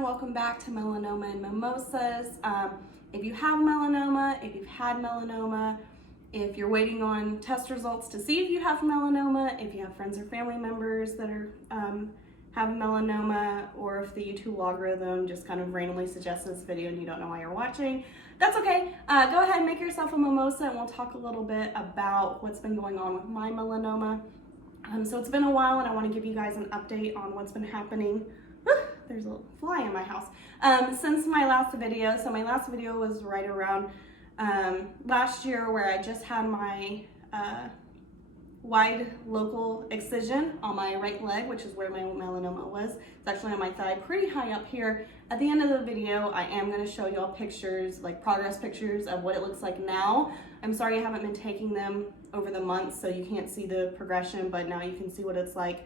everyone, welcome back to Melanoma and Mimosas. If you have melanoma, if you've had melanoma, if you're waiting on test results to see if you have melanoma, if you have friends or family members that are have melanoma, or if the YouTube algorithm just kind of randomly suggests this video and you don't know why you're watching, that's okay. Go ahead and make yourself a mimosa and we'll talk a little bit about what's been going on with my melanoma. So it's been a while and I want to give you guys an update on what's been happening. There's a little fly in my house. Since my last video, so my last video was right around last year, where I just had my wide local excision on my right leg, which is where my melanoma was. It's actually on my thigh, pretty high up here. At the end of the video, I am going to show y'all pictures, like progress pictures of what it looks like now. I'm sorry I haven't been taking them over the months, so you can't see the progression, but now you can see what it's like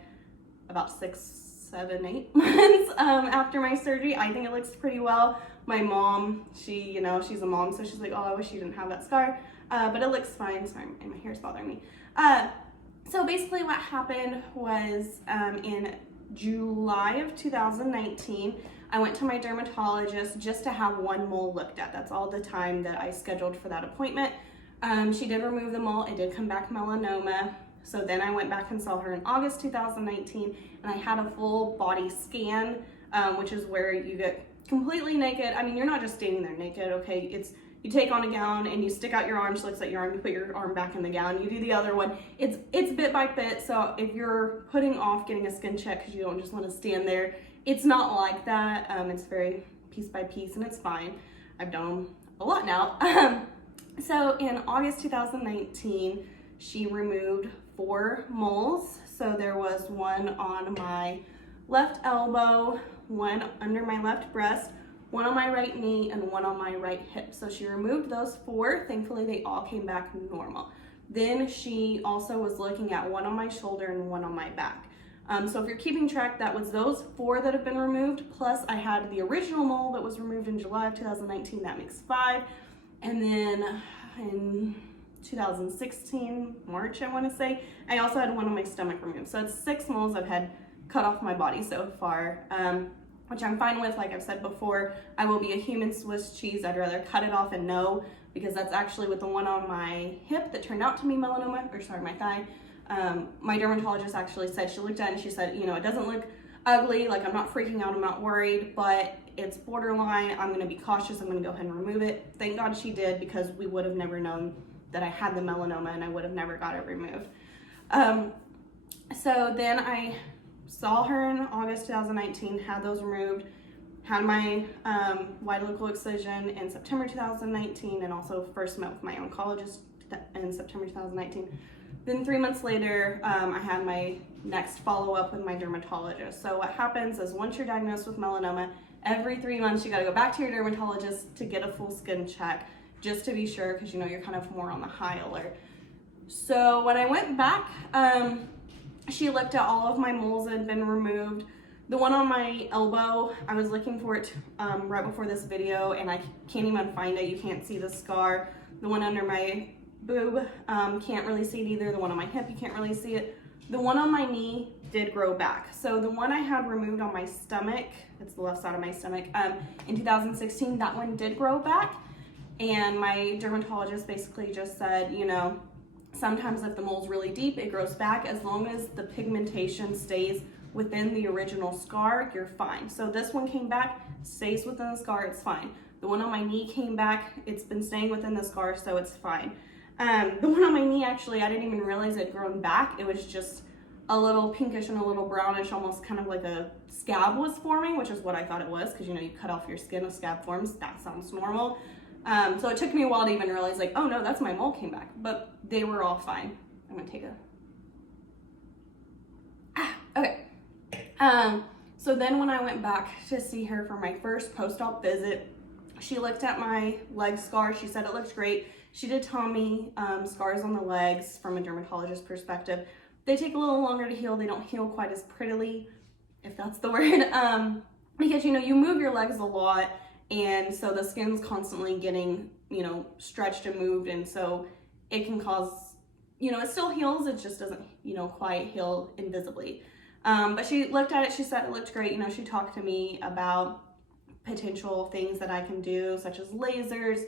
about 6, 7, 8 months after my surgery. I think it looks pretty well. My mom, she's a mom, so she's like, oh, I wish you didn't have that scar, but it looks fine. Sorry, my hair's bothering me. So basically what happened was in July of 2019, I went to my dermatologist just to have one mole looked at. That's all the time that I scheduled for that appointment. She did remove the mole. It did come back melanoma. So then I went back and saw her in August 2019, and I had a full body scan, which is where you get completely naked. I mean, you're not just standing there naked, okay? You take on a gown and you stick out your arm. She looks at your arm, you put your arm back in the gown, you do the other one. It's bit by bit, so if you're putting off getting a skin check because you don't just want to stand there, it's not like that. It's very piece by piece, and it's fine. I've done them a lot now. So in August 2019, she removed 4 moles. So there was one on my left elbow, one under my left breast, one on my right knee, and one on my right hip. So she removed those 4. Thankfully, they all came back normal. Then she also was looking at one on my shoulder and one on my back. So if you're keeping track, that was those 4 that have been removed, plus I had the original mole that was removed in July of 2019, that makes 5. And then in 2016, March, I want to say, I also had one on my stomach removed. So it's 6 moles I've had cut off my body so far, which I'm fine with. Like I've said before, I will be a human Swiss cheese. I'd rather cut it off and know, because that's actually with the one on my hip that turned out to be melanoma, or sorry, my thigh. My dermatologist actually said, she looked at it and she said, it doesn't look ugly, like I'm not freaking out, I'm not worried, but it's borderline. I'm going to be cautious. I'm going to go ahead and remove it. Thank God she did, because we would have never known that I had the melanoma and I would have never got it removed. So then I saw her in August 2019, had those removed, had my wide local excision in September 2019, and also first met with my oncologist in September 2019. Then 3 months later, I had my next follow-up with my dermatologist. So what happens is, once you're diagnosed with melanoma, every 3 months you got to go back to your dermatologist to get a full skin check, just to be sure, because you're kind of more on the high alert. So when I went back, she looked at all of my moles that had been removed. The one on my elbow, I was looking for it right before this video, and I can't even find it. You can't see the scar. The one under my boob, can't really see it either. The one on my hip, you can't really see it. The one on my knee did grow back. So the one I had removed on my stomach, it's the left side of my stomach, in 2016, that one did grow back. And my dermatologist basically just said, sometimes if the mole's really deep, it grows back. As long as the pigmentation stays within the original scar, you're fine. So this one came back, stays within the scar, it's fine. The one on my knee came back, it's been staying within the scar, so it's fine. The one on my knee, actually, I didn't even realize it had grown back. It was just a little pinkish and a little brownish, almost kind of like a scab was forming, which is what I thought it was, because you cut off your skin, a scab forms. That sounds normal. So it took me a while to even realize, like, oh no, that's my mole came back, but they were all fine. I'm gonna take okay. So then when I went back to see her for my first post-op visit, she looked at my leg scar. She said it looked great. She did tell me scars on the legs, from a dermatologist perspective, they take a little longer to heal. They don't heal quite as prettily, if that's the word, because you move your legs a lot, and so the skin's constantly getting stretched and moved, and so it can cause, it still heals, it just doesn't quite heal invisibly. But she looked at it, she said it looked great. She talked to me about potential things that I can do, such as lasers.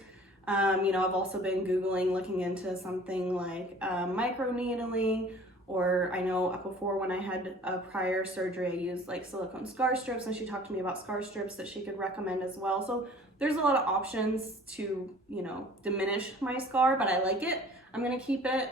You know, I've also been Googling, looking into something like microneedling, or I know before when I had a prior surgery, I used like silicone scar strips, and she talked to me about scar strips that she could recommend as well. So there's a lot of options to, you know, diminish my scar, but I like it. I'm gonna keep it.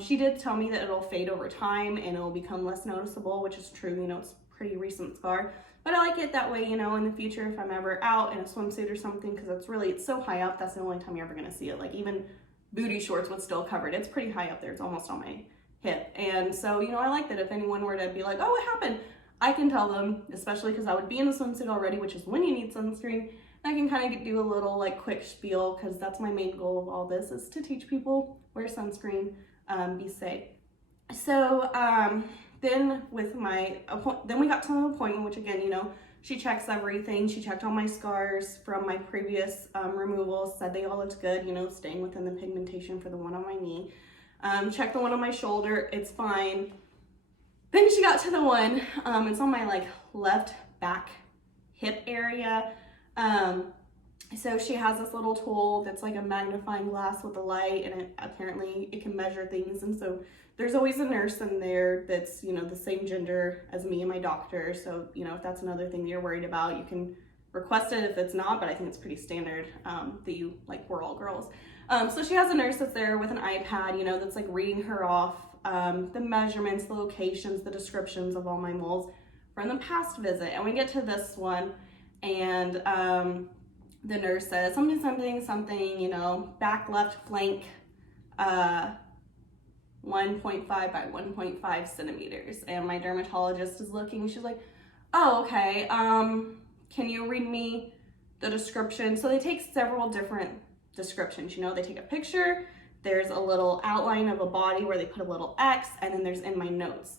She did tell me that it'll fade over time and it'll become less noticeable, which is true. You know, it's a pretty recent scar, but I like it that way, you know, in the future, if I'm ever out in a swimsuit or something, because it's so high up, that's the only time you're ever gonna see it. Like even booty shorts with still covered, it's pretty high up there. It's almost on my hip. And so, you know, I like that if anyone were to be like, oh, what happened? I can tell them, especially because I would be in a swimsuit already, which is when you need sunscreen. I can kind of do a little like quick spiel, because that's my main goal of all this, is to teach people wear sunscreen, be safe. So then then we got to the appointment, which again, you know, she checks everything. She checked all my scars from my previous removals, said they all looked good, you know, staying within the pigmentation for the one on my knee. Checked the one on my shoulder, it's fine. Then she got to the one, it's on my like left back hip area. So she has this little tool that's like a magnifying glass with a light, and apparently it can measure things. And so there's always a nurse in there that's, you know, the same gender as me and my doctor. So, you know, if that's another thing you're worried about, you can request it if it's not, but I think it's pretty standard, that we're all girls. So she has a nurse that's there with an iPad, you know, that's like reading her off, the measurements, the locations, the descriptions of all my moles from the past visit. And we get to this one, and the nurse says something, you know, back left flank, 1.5 by 1.5 centimeters. And my dermatologist is looking, she's like, oh, okay, can you read me the description? So they take several different descriptions, you know, they take a picture, there's a little outline of a body where they put a little X, and then there's in my notes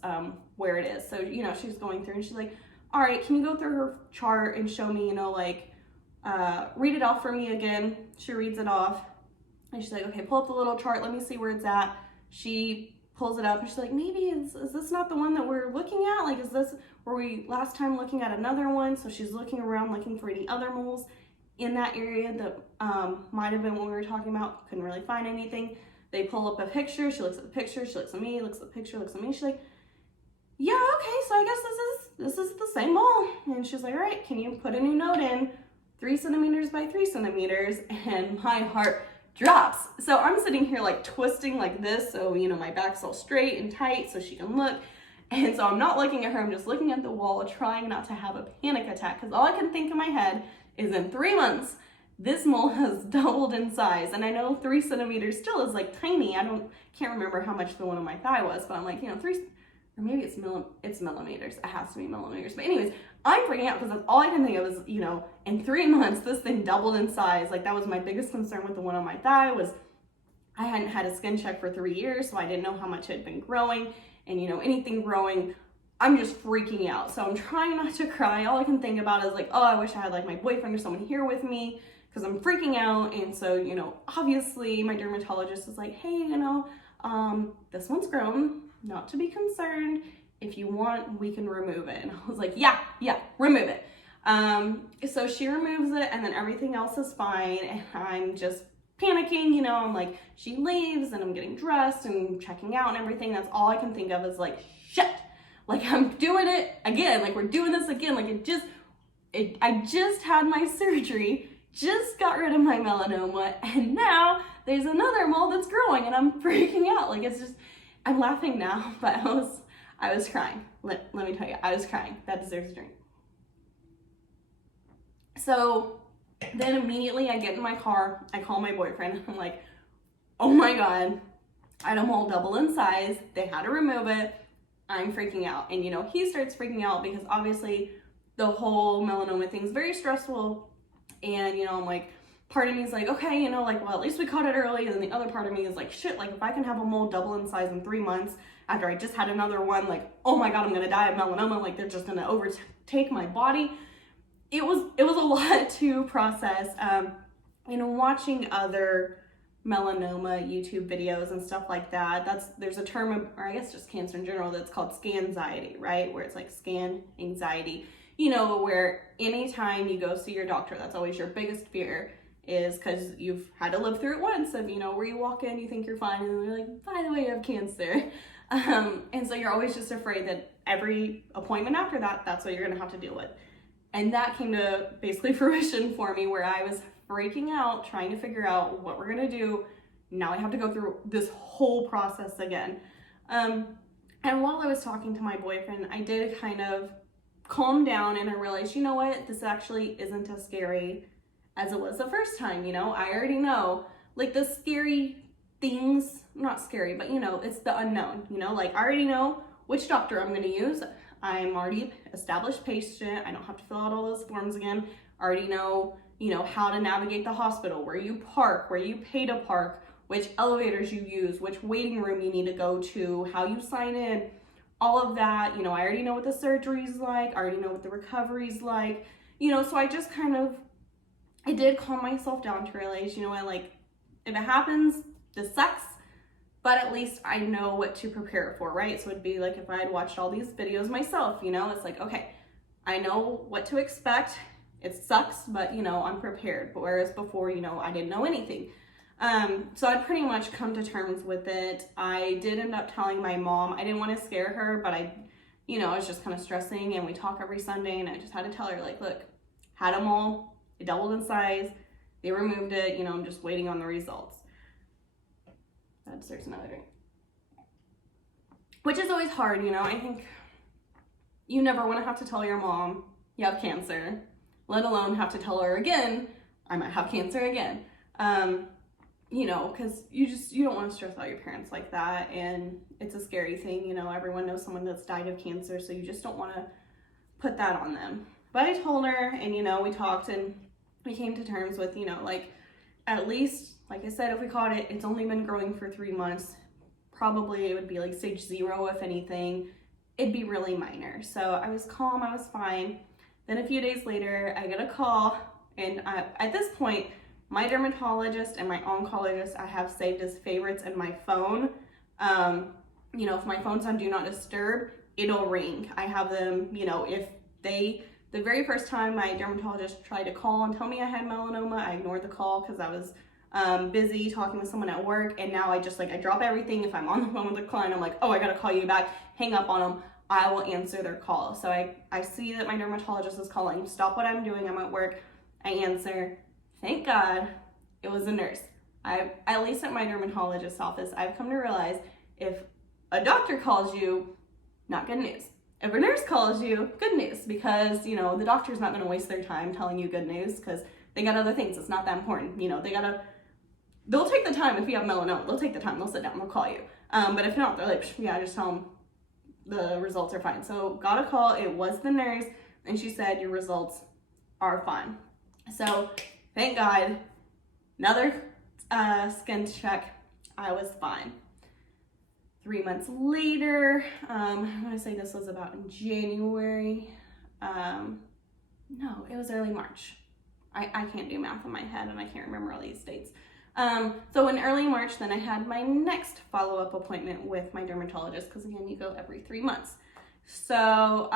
where it is. So, you know, she's going through and she's like, all right, can you go through her chart and show me, you know, like, read it off for me again. She reads it off, and she's like, okay, pull up the little chart, let me see where it's at. She pulls it up, and she's like, maybe is this not the one that we're looking at? Like, is this were we last time looking at another one? So she's looking around, looking for any other moles in that area that might have been what we were talking about. Couldn't really find anything. They pull up a picture, she looks at the picture, she looks at me, looks at the picture, looks at me, she's like, yeah, okay, so I guess this is the same mole. And she's like, all right, can you put a new note in, 3 centimeters by 3 centimeters? And my heart drops. So I'm sitting here like twisting like this, so, you know, my back's all straight and tight so she can look. And so I'm not looking at her, I'm just looking at the wall, trying not to have a panic attack, because all I can think in my head is in 3 months, this mole has doubled in size. And I know 3 centimeters still is like tiny. Can't remember how much the one on my thigh was, but I'm like, you know, or maybe it's millimeters. It has to be millimeters. But anyways, I'm freaking out because all I can think of is, you know, in 3 months, this thing doubled in size. Like, that was my biggest concern with the one on my thigh, was I hadn't had a skin check for 3 years, so I didn't know how much it had been growing. And, you know, anything growing, I'm just freaking out. So I'm trying not to cry. All I can think about is like, oh, I wish I had like my boyfriend or someone here with me, because I'm freaking out. And so, you know, obviously my dermatologist is like, hey, you know, this one's grown, not to be concerned. If you want, we can remove it. And I was like, yeah, remove it. So she removes it, and then everything else is fine. And I'm just panicking, you know, I'm like, she leaves and I'm getting dressed and checking out and everything. That's all I can think of is like, shit, like I'm doing it again. Like, we're doing this again. Like, I just had my surgery, just got rid of my melanoma, and now there's another mole that's growing, and I'm freaking out. Like, it's just, I'm laughing now, but I was crying. Let me tell you, I was crying. That deserves a drink. So then immediately I get in my car, I call my boyfriend. I'm like, oh my God, I had a mole double in size. They had to remove it. I'm freaking out. And, you know, he starts freaking out because obviously the whole melanoma thing is very stressful. And, you know, I'm like, part of me is like, okay, you know, like, well, at least we caught it early. And then the other part of me is like, shit, like if I can have a mole double in size in 3 months after I just had another one, like, oh my God, I'm going to die of melanoma. Like, they're just going to overtake my body. It was a lot to process. You know, watching other melanoma YouTube videos and stuff like that, there's a term, or I guess just cancer in general, that's called Scanxiety, right? Where it's like scan anxiety. you know, where anytime you go see your doctor, that's always your biggest fear, is because you've had to live through it once of, you know, where you walk in, you think you're fine, and then they're like, by the way, you have cancer. And so you're always just afraid that every appointment after that, that's what you're gonna have to deal with. And that came to basically fruition for me, where I was freaking out, trying to figure out what we're gonna do. Now I have to go through this whole process again. And while I was talking to my boyfriend, I did kind of calm down, and I realized, you know what, this actually isn't as scary as it was the first time. You know, I already know, like, the scary things, not scary, but you know, it's the unknown, you know, like I already know which doctor I'm going to use. I'm already established patient. I don't have to fill out all those forms again. I already know, you know, how to navigate the hospital, where you park, where you pay to park, which elevators you use, which waiting room you need to go to, how you sign in, all of that. You know, I already know what the surgery's like. I already know what the recovery's like, you know, so I just kind of, I did calm myself down to realize, you know what, like, if it happens, this sucks, but at least I know what to prepare for, right? So it'd be like if I had watched all these videos myself, you know, it's like, okay, I know what to expect. It sucks, but you know, I'm prepared. But whereas before, you know, I didn't know anything. So I'd pretty much come to terms with it. I did end up telling my mom. I didn't want to scare her, but I was just kind of stressing, and we talk every Sunday, and I just had to tell her, like, look, had them all, it doubled in size, they removed it, you know, I'm just waiting on the results. There's another drink. Which is always hard, you know. I think you never want to have to tell your mom you have cancer, let alone have to tell her again, I might have cancer again. You know, because you don't want to stress out your parents like that, and it's a scary thing, you know. Everyone knows someone that's died of cancer, so you just don't want to put that on them. But I told her, and you know, we talked, and we came to terms with, you know, like, at least, like I said, if we caught it, it's only been growing for 3 months. Probably it would be like stage 0, if anything. It'd be really minor. So I was calm, I was fine. Then a few days later, I get a call, and at this point, my dermatologist and my oncologist I have saved as favorites in my phone. You know, if my phone's on Do Not Disturb, it'll ring. I have them, you know, if the very first time my dermatologist tried to call and tell me I had melanoma, I ignored the call because I was busy talking with someone at work, and now I just, like, I drop everything. If I'm on the phone with a client, I'm like, oh, I gotta call you back, hang up on them, I will answer their call. So I see that my dermatologist is calling, stop what I'm doing, I'm at work, I answer. Thank God it was a nurse. At least at my dermatologist's office, I've come to realize if a doctor calls you, not good news. If a nurse calls you, good news, because, you know, the doctor's not going to waste their time telling you good news because they got other things. It's not that important. You know, they'll take the time. If you have melanoma, they'll take the time. They'll sit down, they'll call you. But if not, they're like, yeah, just tell them the results are fine. So got a call. It was the nurse, and she said, your results are fine. So thank God, another skin check, I was fine. 3 months later, I'm gonna say this was about in January. No, it was early March. I can't do math in my head, and I can't remember all these dates. So in early March, then I had my next follow-up appointment with my dermatologist, because again, you go every 3 months. So,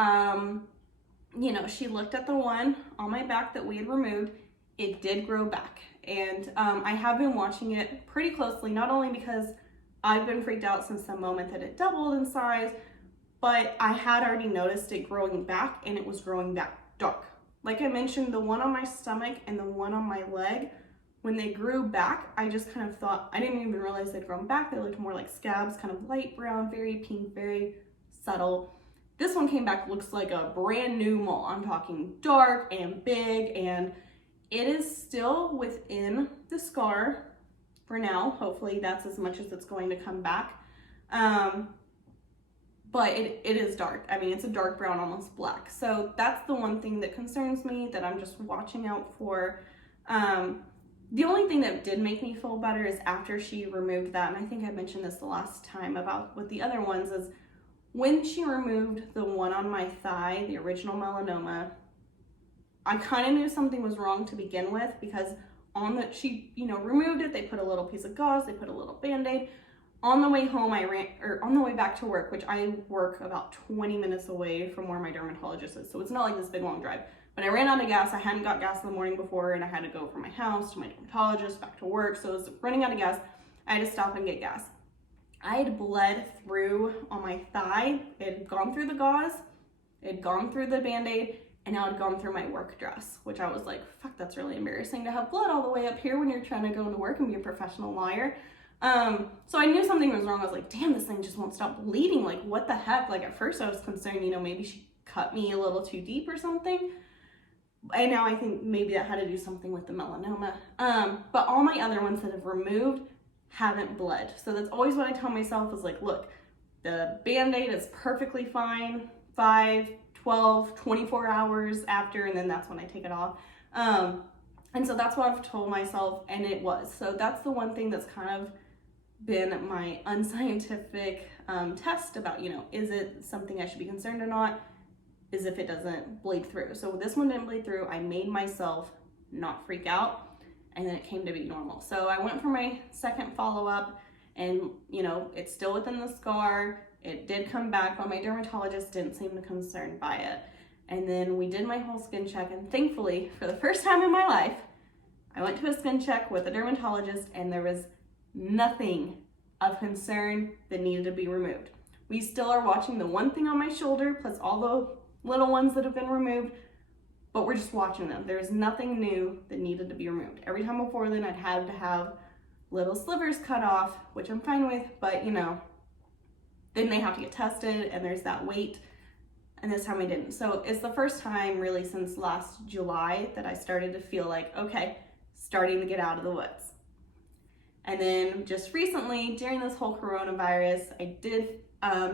you know, she looked at the one on my back that we had removed. It did grow back, and I have been watching it pretty closely, not only because I've been freaked out since the moment that it doubled in size, but I had already noticed it growing back, and it was growing back dark. Like I mentioned, the one on my stomach and the one on my leg, when they grew back, I just kind of thought, I didn't even realize they'd grown back. They looked more like scabs, kind of light brown, very pink, very subtle. This one came back, looks like a brand new mole. I'm talking dark and big, and it is still within the scar for now. Hopefully that's as much as it's going to come back. But it is dark. I mean, it's a dark brown, almost black. So that's the one thing that concerns me, that I'm just watching out for. The only thing that did make me feel better is after she removed that, and I think I mentioned this the last time about with the other ones, is when she removed the one on my thigh, the original melanoma, I kind of knew something was wrong to begin with, because she, you know, removed it, they put a little piece of gauze, they put a little Band-Aid, On the way home, on the way back to work, which I work about 20 minutes away from where my dermatologist is, so it's not like this big long drive. But I ran out of gas. I hadn't got gas in the morning before, and I had to go from my house to my dermatologist, back to work. So I was running out of gas. I had to stop and get gas. I had bled through on my thigh. It had gone through the gauze, it had gone through the Band-Aid, and now it had gone through my work dress, which I was like, fuck, that's really embarrassing to have blood all the way up here when you're trying to go into work and be a professional liar. So I knew something was wrong. I was like, damn, this thing just won't stop bleeding. Like, what the heck? Like, at first I was concerned, maybe she cut me a little too deep or something. And now I think maybe that had to do something with the melanoma. But all my other ones that have removed haven't bled. So that's always what I tell myself is like, look, the Band-Aid is perfectly fine 5, 12, 24 hours after, and then that's when I take it off. And so that's what I've told myself, and it was. So that's the one thing that's kind of been my unscientific test about, is it something I should be concerned or not, is if it doesn't bleed through. So this one didn't bleed through. I made myself not freak out, and then it came to be normal. So I went for my second follow-up, and it's still within the scar. It did come back, but my dermatologist didn't seem concerned by it. And then we did my whole skin check, and thankfully, for the first time in my life, I went to a skin check with a dermatologist, and there was nothing of concern that needed to be removed. We still are watching the one thing on my shoulder, plus all the little ones that have been removed, but we're just watching them. There's nothing new that needed to be removed. Every time before then, I'd had to have little slivers cut off, which I'm fine with, but then they have to get tested, and there's that wait, and this time I didn't. So it's the first time really since last July that I started to feel like, okay, starting to get out of the woods. And then just recently, during this whole coronavirus, I did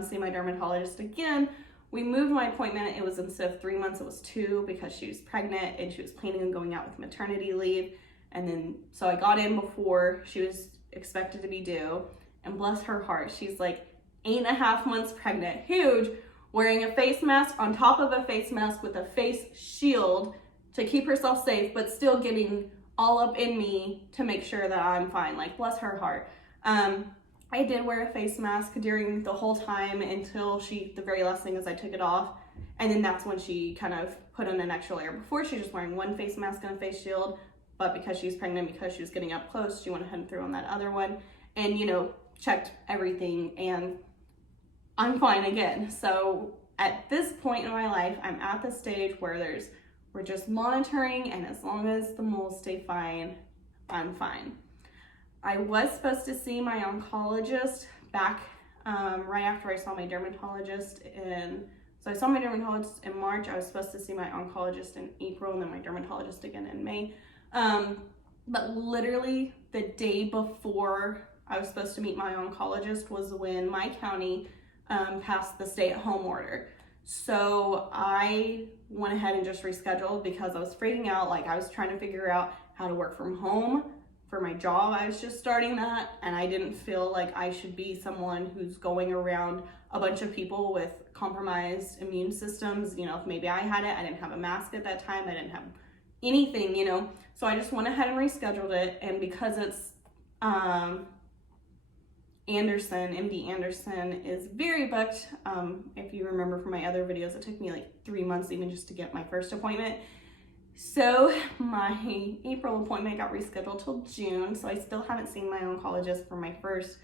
see my dermatologist again. We moved my appointment. It was, instead of 3 months, it was 2, because she was pregnant and she was planning on going out with maternity leave. And then, so I got in before she was expected to be due, and bless her heart, she's like 8.5 months pregnant, huge, wearing a face mask on top of a face mask with a face shield to keep herself safe, but still getting all up in me to make sure that I'm fine. Like, bless her heart. I did wear a face mask during the whole time until the very last thing is I took it off. And then that's when she kind of put in an extra layer. Before, she was just wearing one face mask and a face shield, but because she was pregnant, because she was getting up close, she went ahead and threw on that other one and, checked everything, and I'm fine again. So at this point in my life, I'm at the stage where we're just monitoring, and as long as the moles stay fine, I'm fine. I was supposed to see my oncologist back right after I saw my dermatologist so I saw my dermatologist in March. I was supposed to see my oncologist in April, and then my dermatologist again in May. But literally the day before I was supposed to meet my oncologist was when my county passed the stay-at-home order. So I went ahead and just rescheduled because I was freaking out. Like, I was trying to figure out how to work from home for my job. I was just starting that, and I didn't feel like I should be someone who's going around a bunch of people with compromised immune systems. If maybe I had it, I didn't have a mask at that time, I didn't have anything, So I just went ahead and rescheduled it, and because it's MD Anderson is very booked. If you remember from my other videos, it took me like 3 months even just to get my first appointment. So my April appointment got rescheduled till June. So I still haven't seen my oncologist for my first,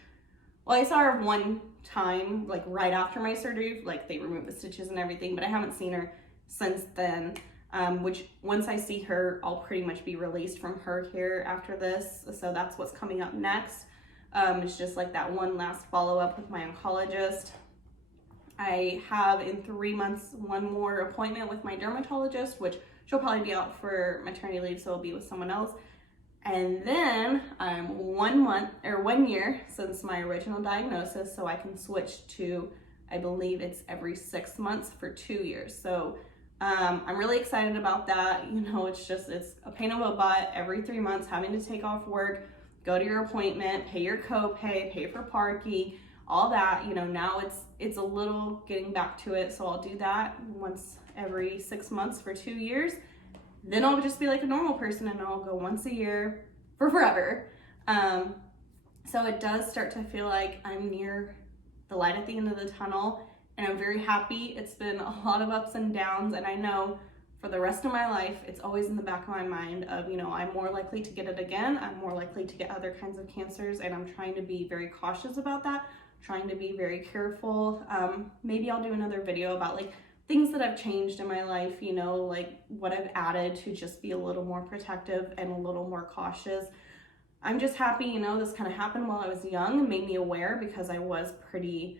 I saw her one time, like right after my surgery, like they removed the stitches and everything, but I haven't seen her since then. Which once I see her, I'll pretty much be released from her care after this. So that's what's coming up next. It's just like that one last follow-up with my oncologist. I have in 3 months one more appointment with my dermatologist, which she'll probably be out for maternity leave, so it'll be with someone else. And then I'm 1 year since my original diagnosis, so I can switch to, I believe it's every 6 months for 2 years. So I'm really excited about that. It's a pain in the butt every 3 months having to take off work, go to your appointment, pay your copay, pay for parking, all that. Now it's a little getting back to it, so I'll do that once every 6 months for 2 years. Then I'll just be like a normal person, and I'll go once a year for forever. So it does start to feel like I'm near the light at the end of the tunnel, and I'm very happy. It's been a lot of ups and downs, and I know for the rest of my life, it's always in the back of my mind of, you know, I'm more likely to get it again. I'm more likely to get other kinds of cancers, and I'm trying to be very cautious about that, trying to be very careful. Maybe I'll do another video about like things that have changed in my life, you know, like what I've added to just be a little more protective and a little more cautious. I'm just happy, you know, this kind of happened while I was young and made me aware, because I was pretty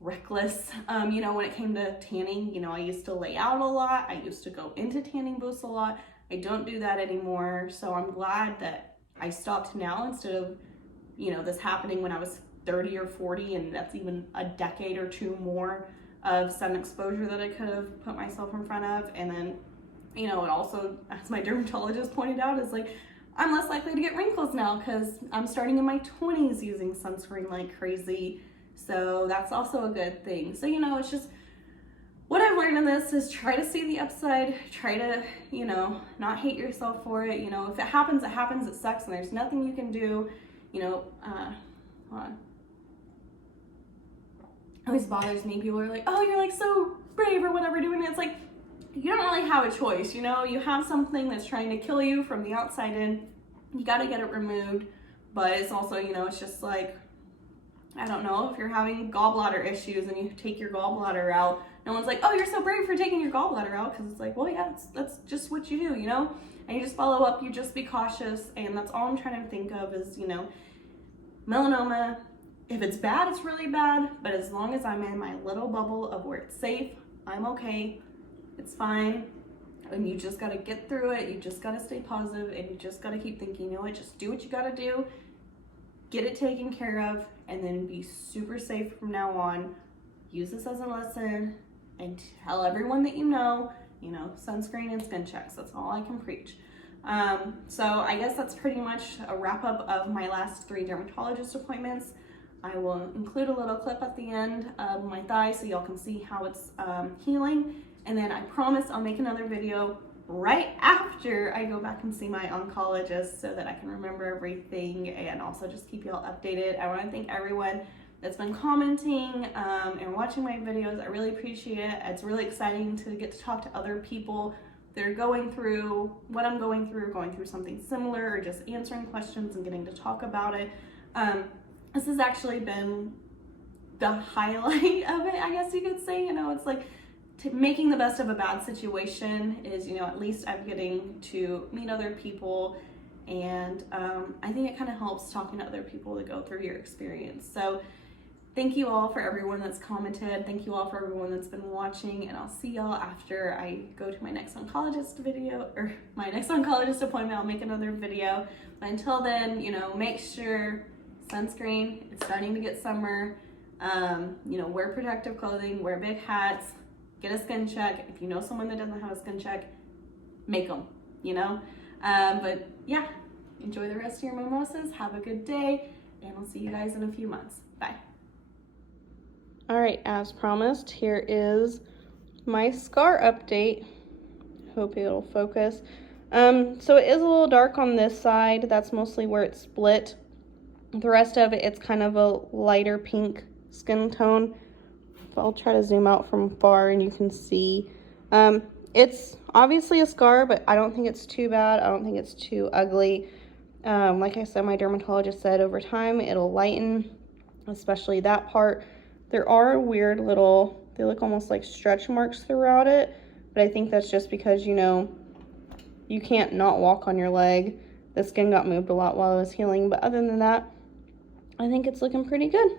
reckless, you know, when it came to tanning. You know, I used to lay out a lot. I used to go into tanning booths a lot. I don't do that anymore. So I'm glad that I stopped now, instead of, you know, this happening when I was 30 or 40, and that's even a decade or two more of sun exposure that I could have put myself in front of. And then, you know, it also, as my dermatologist pointed out, is like, I'm less likely to get wrinkles now because I'm starting in my 20s using sunscreen like crazy. So that's also a good thing. So, you know, it's just, what I've learned in this is try to see the upside, try to, you know, not hate yourself for it. You know, if it happens, it happens, it sucks, and there's nothing you can do. You know, hold on. It always bothers me. People are like, oh, you're like so brave or whatever doing it. It's like, you don't really have a choice, you know? You have something that's trying to kill you from the outside in. You got to get it removed. But it's also, you know, it's just like, I don't know, if you're having gallbladder issues and you take your gallbladder out, no one's like, oh, you're so brave for taking your gallbladder out, because it's like, well, yeah, that's just what you do, you know? And you just follow up, you just be cautious, and that's all I'm trying to think of is, you know, melanoma, if it's bad, it's really bad, but as long as I'm in my little bubble of where it's safe, I'm okay, it's fine. And you just gotta get through it, you just gotta stay positive, and you just gotta keep thinking, you know what, just do what you gotta do, get it taken care of, and then be super safe from now on. Use this as a lesson and tell everyone that you know, sunscreen and skin checks. That's all I can preach. So I guess that's pretty much a wrap up of my last 3 dermatologist appointments. I will include a little clip at the end of my thigh so y'all can see how it's healing. And then I promise I'll make another video right after I go back and see my oncologist so that I can remember everything and also just keep y'all updated. I want to thank everyone that's been commenting and watching my videos. I really appreciate it. It's really exciting to get to talk to other people that are going through what I'm going through something similar, or just answering questions and getting to talk about it. This has actually been the highlight of it, I guess you could say. You know, it's like making the best of a bad situation is, you know, at least I'm getting to meet other people, and I think it kind of helps talking to other people to go through your experience. So thank you all for everyone that's commented. Thank you all for everyone that's been watching, and I'll see y'all after I go to my next oncologist video, or my next oncologist appointment. I'll make another video. But until then, you know, make sure sunscreen, it's starting to get summer. You know, wear protective clothing, wear big hats, get a skin check. If you know someone that doesn't have a skin check, make them, you know? But yeah, enjoy the rest of your mimosas. Have a good day, and I'll see you guys in a few months. Bye. All right, as promised, here is my scar update. Hope it'll focus. So it is a little dark on this side. That's mostly where it's split. The rest of it, it's kind of a lighter pink skin tone. I'll try to zoom out from far and you can see. It's obviously a scar, but I don't think it's too bad. I don't think it's too ugly. Like I said, my dermatologist said over time it'll lighten, especially that part. There are weird little, they look almost like stretch marks throughout it, but I think that's just because, you know, you can't not walk on your leg. The skin got moved a lot while I was healing, but other than that, I think it's looking pretty good.